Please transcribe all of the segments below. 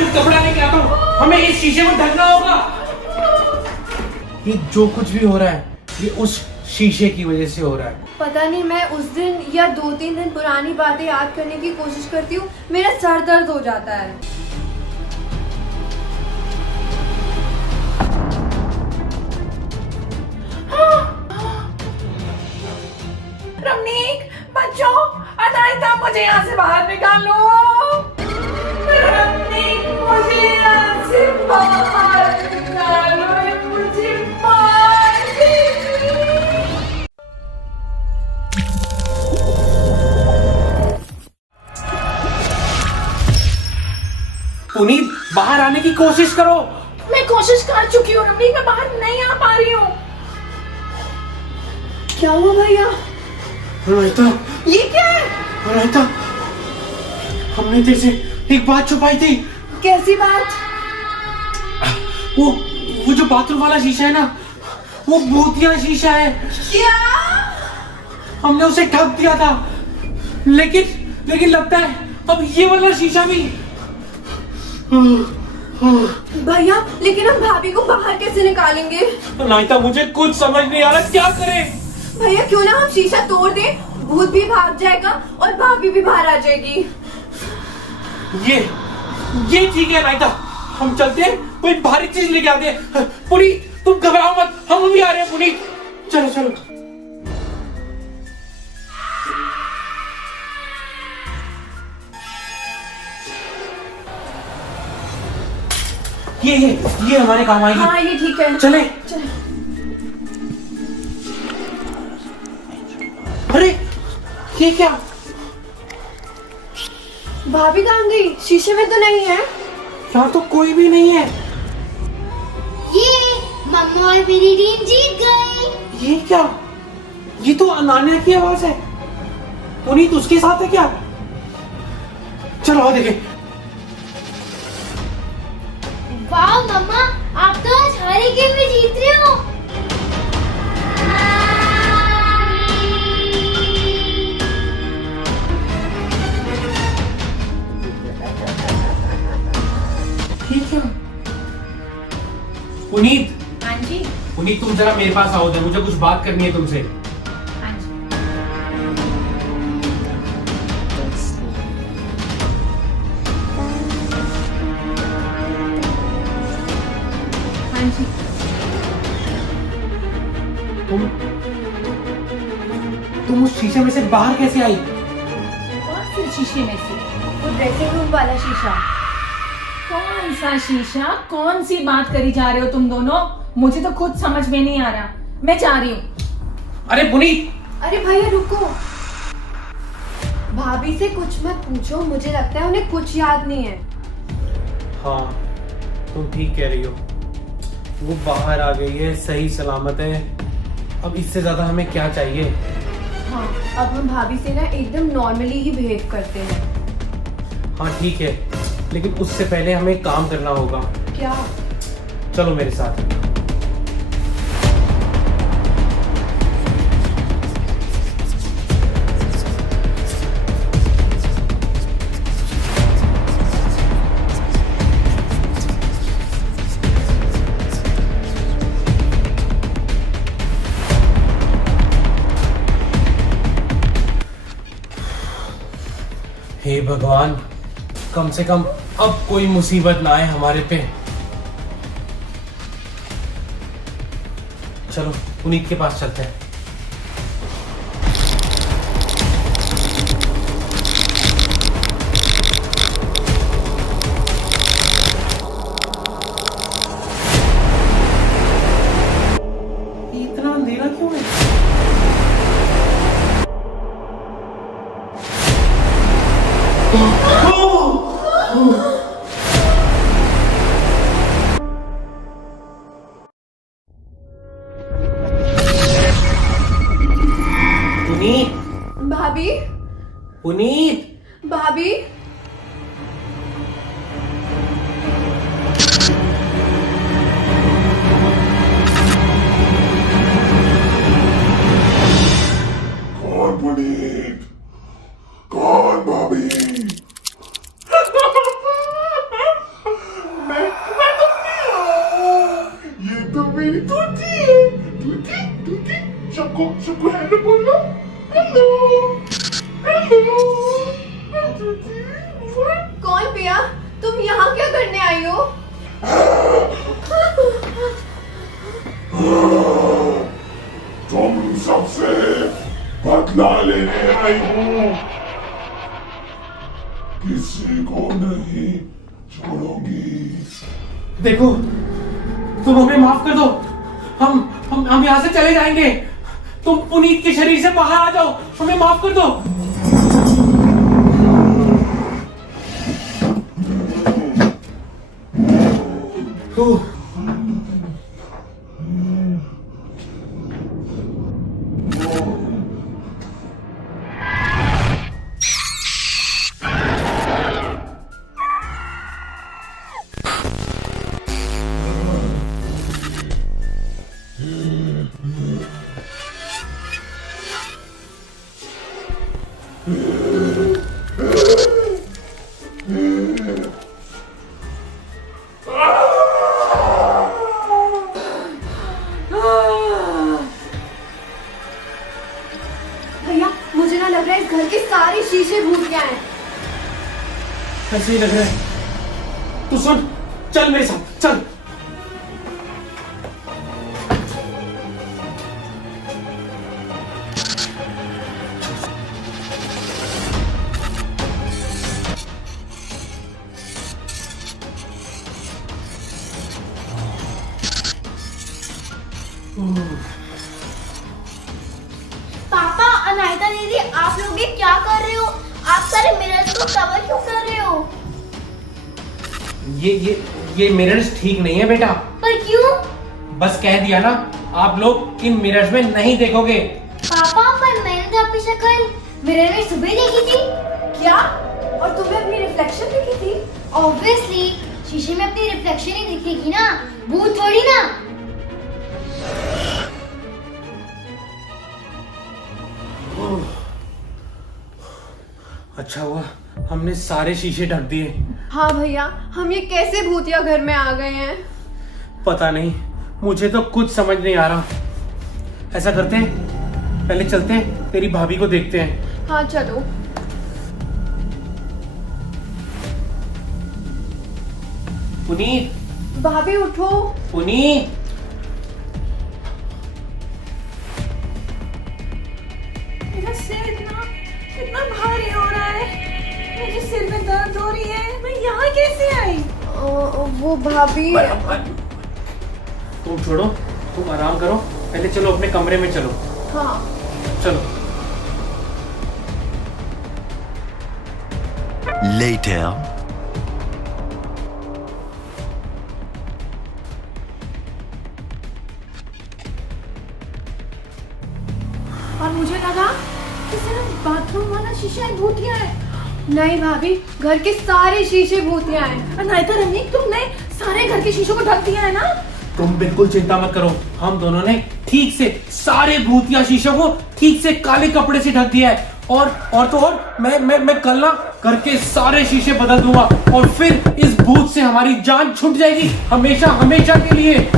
कुछ कपड़ा लेके आता हूँ, हमें इस शीशे को ढकना होगा। ये जो कुछ भी हो रहा है ये उस शीशे की वजह से हो रहा है। पता नहीं, मैं उस दिन या 2-3 दिन पुरानी बातें याद करने की कोशिश करती हूँ, मेरा सर दर्द हो जाता है। रमनीक, बच्चों, अनायता, मुझे यहाँ से बाहर निकालो। रमनीक, मुझे यहाँ से बाहर निकालो, मुझे मार देगी। पुनीत, बाहर आने की कोशिश करो। मैं कोशिश कर चुकी हूँ रमनीक, मैं बाहर नहीं आ पा रही हूँ। क्या हुआ भैया? अनायता, ये क्या है? अनायता, हमने तेरे से एक बात छुपाई थी। कैसी बात? वो जो बाथरूम वाला शीशा है ना, वो भूतिया शीशा है। क्या? हमने उसे ढक दिया था, लेकिन लगता है अब ये वाला शीशा भी। भैया, लेकिन हम भाभी को बाहर कैसे निकालेंगे? अनायता, मुझे कुछ समझ नहीं आ रहा, क्या करें? भैया, क्यों ना हम शीशा तोड़ दें, भूत भी भाग जाएगा और भाभी भी बाहर आ जाएगी। ये ठीक है अनायता, हम चलते हैं, कोई भारी चीज लेके आते हैं। पुनीत, तुम घबराओ मत, हम भी आ रहे हैं। पुनीत, चलो चलो। ये हमारे काम आएगी। हाँ, ये ठीक है। चले। अरे ये क्या? भाभी कहाँ गई? शीशे में तो नहीं है। यहाँ तो कोई भी नहीं है। ये मम्मा और मेरी टीम जीत गई। ये क्या? ये तो अनान्या की आवाज है। पुनीत उसके साथ है क्या? चलो आओ देखें। वाह मम्मा, आप तो आज हर एक गेम में जीत रहे हो। ठीक है। पुनीत, हाँ जी, पुनीत तुम जरा मेरे पास आओ, मुझे कुछ बात करनी है तुमसे। हाँ जी। हाँ जी। तुम उस शीशे में से बाहर कैसे आई? कौन से शीशे में से? वो ड्रेसिंग रूम वाला शीशा। कौन सा शीशा? कौन सी बात करी जा रहे हो तुम दोनों? मुझे तो खुद समझ में नहीं आ रहा। मैं जा रही हूँ। अरे पुनीत, अरे भैया रुको, भाभी से कुछ मत पूछो, मुझे लगता है उन्हें कुछ याद नहीं है। हाँ तुम ठीक कह रही हो, वो बाहर आ गई है, सही सलामत है। अब इससे ज्यादा हमें क्या चाहिए? हाँ, अब हम भाभी से ना एकदम नॉर्मली ही बिहेव करते हैं। हाँ ठीक है, लेकिन उससे पहले हमें एक काम करना होगा। क्या? चलो मेरे साथ। हे भगवान, कम से कम अब कोई मुसीबत ना आए हमारे पे। चलो पुनीत के पास चलते हैं। इतना अंधेरा क्यों है? पुनीत, भाभी, पुनीत, भाभी, कौन पुनीत? कौन भाभी? कौन पिया? तुम यहाँ क्या करने आई हो? तुम सबसे बदला लेने आई हूँ। किसी को नहीं छोड़ूंगी। देखो, तुम हमें माफ कर दो। हम यहाँ से चले जाएंगे। तुम पुनीत के शरीर से बाहर आ जाओ। हमें माफ कर दो। ओह, भैया, मुझे ना लग रहा है इस घर के सारे शीशे भूतिया हैं। ऐसे ही लग रहा है। तू सुन, चल मेरे साथ, चल। पापा, अनायता दीदी, आप लोग ये क्या कर रहे हो? आप सारे मिरर्स को कवर क्यों कर रहे हो? ये मिरर्स ठीक नहीं है बेटा। पर क्यों? बस कह दिया ना, आप लोग इन मिरर्स में नहीं देखोगे। पापा, पर मैंने तो आपकी शक्ल मिरर में सुबह देखी थी। क्या? और तुम्हें अपनी रिफ्लेक्शन देखी थी? ऑब्वियसली, शीशे में अपनी रिफ्लेक्शन ही दिखेगी ना, भूत थोड़ी ना। अच्छा हुआ हमने सारे शीशे ढक दिए। हाँ भैया, हम ये कैसे भूतिया घर में आ गए हैं? पता नहीं, मुझे तो कुछ समझ नहीं आ रहा। ऐसा करते हैं, पहले चलते हैं, तेरी भाभी को देखते हैं। हाँ चलो। पुनीत, भाभी उठो। पुनीत। मेरा सिर इतना भारी हो रहा है। मेरे सिर में दर्द हो रही है। मैं यहाँ कैसे आई? वो भाभी। तुम छोड़ो, तुम आराम करो। पहले चलो अपने कमरे में चलो। हाँ चलो। Later. और मुझे लगा कि सिर्फ बाथरूम वाला शीशा ही भूतिया है। नहीं भाभी, घर के सारे शीशे भूतिया हैं। अनायता रनिक, तुमने सारे घर के शीशों को ढक दिया है ना? तुम बिल्कुल चिंता मत करो, हम दोनों ने ठीक से सारे भूतिया शीशों को ठीक से काले कपड़े से ढक दिया है। और तो और मैं कल ना करके सारे शीशे बदल दूंगा और फिर इस भूत से हमारी जान छूट जाएगी हमेशा हमेशा के लिए।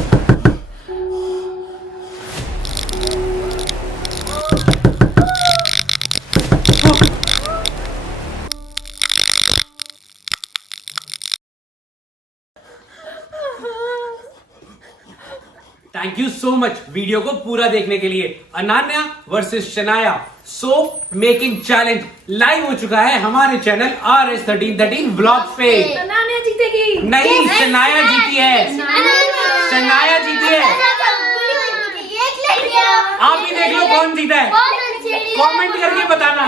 Thank you so much video को पूरा देखने के लिए। Ananya versus Shanaya soap making challenge live हो चुका है हमारे चैनल RS1313 व्लॉग्स पे। अनान्या जीतेगी। नहीं, शनाया जीती है। शनाया जीती है। आप ही देख लो कौन जीता है, कमेंट करके बताना।